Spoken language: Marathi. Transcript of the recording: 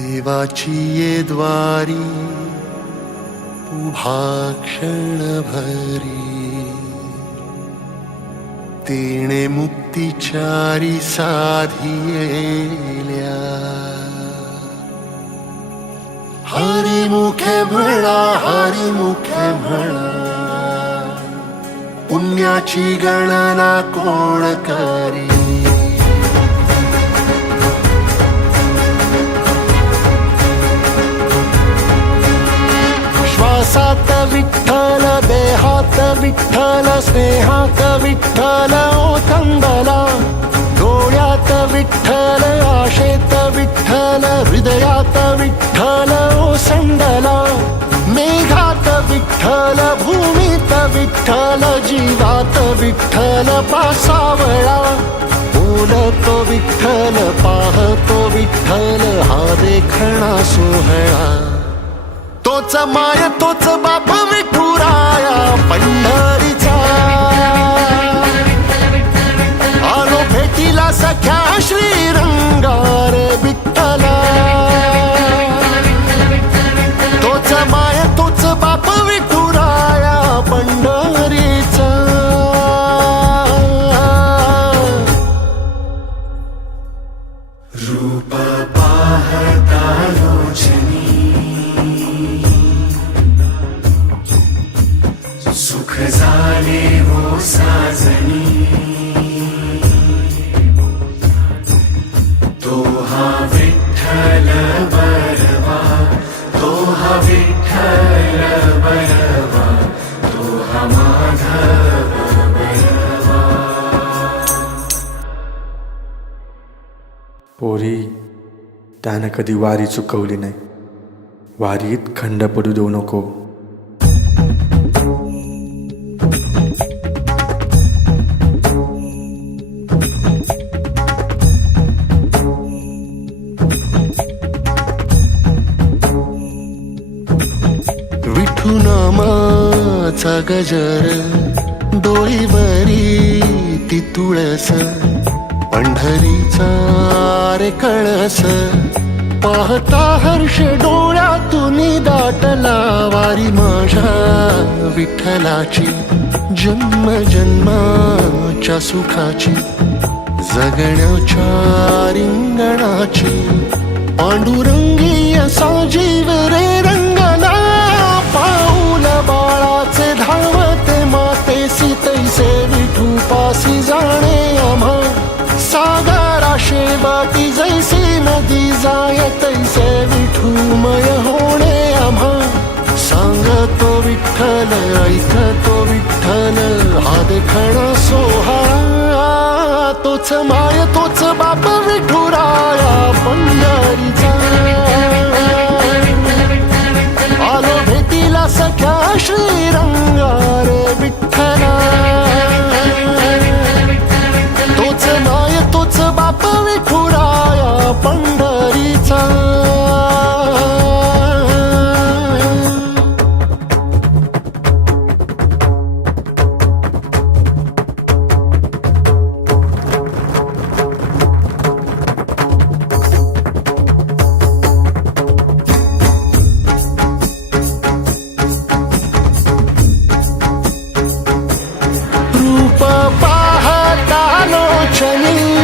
देवाची ये द्वारी उभा क्षणभरी, तेणे मुक्तिचारी साधियेल्या. हरी मुखे म्हणा, हरी मुखे म्हणा, पुण्याची गणना कोण करी. श्वासात विठ्ठल, देहात विठ्ठल, स्नेहात विठ्ठल ओथंबला. डोळ्यात विठ्ठल, आशेत विठ्ठल, हृदयात विठ्ठल ओसंडला. मेघात विठ्ठल, भूमीत विठ्ठल, जीवात विठ्ठल पासावळा. बोलतो विठ्ठल, पाहतो विठ्ठल, हा देखणा सोहळा. तोच माय तोच बाप विठुराया पंढरीचा. आलो भेटीला सख्या श्रीरंगार विठ्ठला. तोच माय तोच बाप विठुराया पंढरीचा. रूप पाहता लोचनी, सुख झाले हो साजनी. तो हा विठ्ठल बरवा, तो हा विठ्ठल बरवा, तो हा माधव बरवा. पोरी, त्यानं कधी वारी चुकवली नाही. वारीत खंड पडू देऊ नको. विठू नामाचा गजर, डोळीवरी ती तुळस. पंढरीचा रे कळस, पाहता हर्ष डोळ्यातून दाटला. वारी माझ्या विठ्ठलाची, जन्म जन्माच्या सुखाची, जगण्याच्या रिंगणाची. पांडुरंगी असा जीव रे रंगला. पाऊल बाळाचे धावते मातेसी, तैसे विठू पासी जाणे आम्हा. सागराशे बाटी जैसी नदी जाय, तैसे विठूमय होणे आम्हा. सांगतो विठ्ठल, ऐकतो विठ्ठल, हा देखणा सोहळा. तोच माय तोच बाप विठुराया पंढरीचा. आलो भेटीला सख्या श्रीरंगार विठ्ठला. तोच माय तोच बाप विठुराया पंढरीचा. रूप पाहता लोचनी,